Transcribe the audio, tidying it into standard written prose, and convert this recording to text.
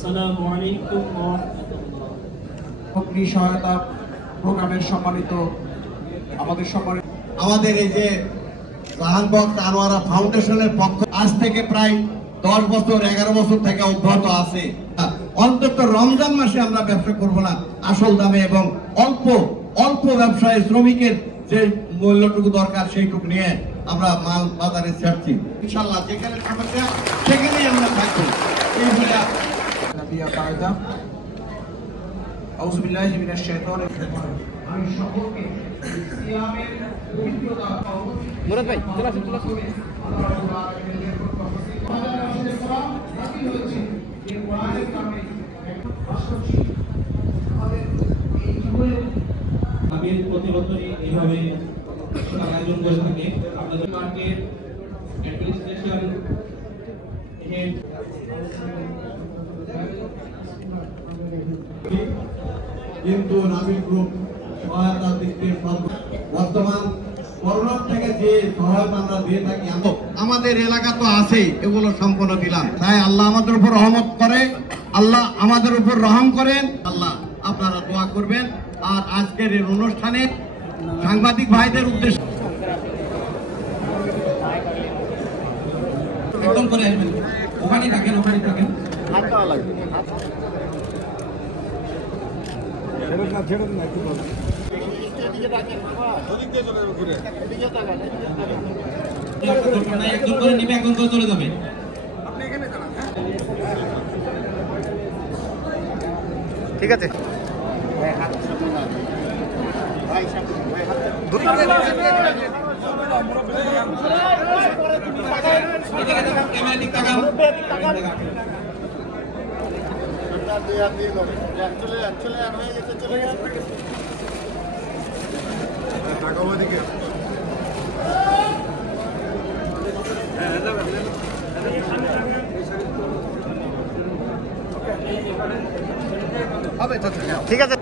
আসসালামু আলাইকুম ওয়া রাহমাতুল্লাহ। সহায়তা প্রোগ্রামের সম্মানিত আমাদের এই যে জাহানবক্স আনোয়ারা ফাউন্ডেশনের পক্ষ আজ থেকে প্রায় 10 বছর 11 বছর থেকে অব্যাহত আছে। অন্তত রমজান মাসে আমরা ব্যবসা করব না আসল দামে এবং অল্প অল্প ব্যবসায় শ্রমিকের যে মূল্যটুকু দরকার সেইটুকু নিয়ে আমরা মাল বাজারে ছাড়ছি। ইনশাআল্লাহ যেখানে সমস্যা সেখানেই আমরা থাকবো। এই বলে নবিয়া কায়দা আউযু বিল্লাহি মিনাশ শাইতানির রাজিম। আমি সকলকে ইসলামের পবিত্রতা মুরাদ ভাই চলে আসুন চলে আসুন। আমি প্রতি বছরই এইভাবে আয়োজন করে থাকি। আপনাদের মার্কেট অ্যাডমিনিস্ট্রেশন হেড কিন্তু নাবিক গ্রুপ সহায়তার দিক থেকে বর্তমান করোনার থেকে যে সহায়তা আমরা দিয়ে থাকি আমাদের এলাকা তো আছেই, এগুলো সম্পূর্ণ দিলাম। তাই আল্লাহ আমাদের উপর রহমত করে, আল্লাহ আমাদের উপর রহম করেন। আল্লাহ আপনারা দোয়া করবেন। আর আজকের এই অনুষ্ঠানে সাংবাদিক ভাইদের উদ্দেশ্যে একদম করে আসবেন, ওখানেই থাকেন হাত দেওয়া লাগবে একজন করে নিবে, একজন করে চলে যাবে। ঠিক আছে ঠিক আছে।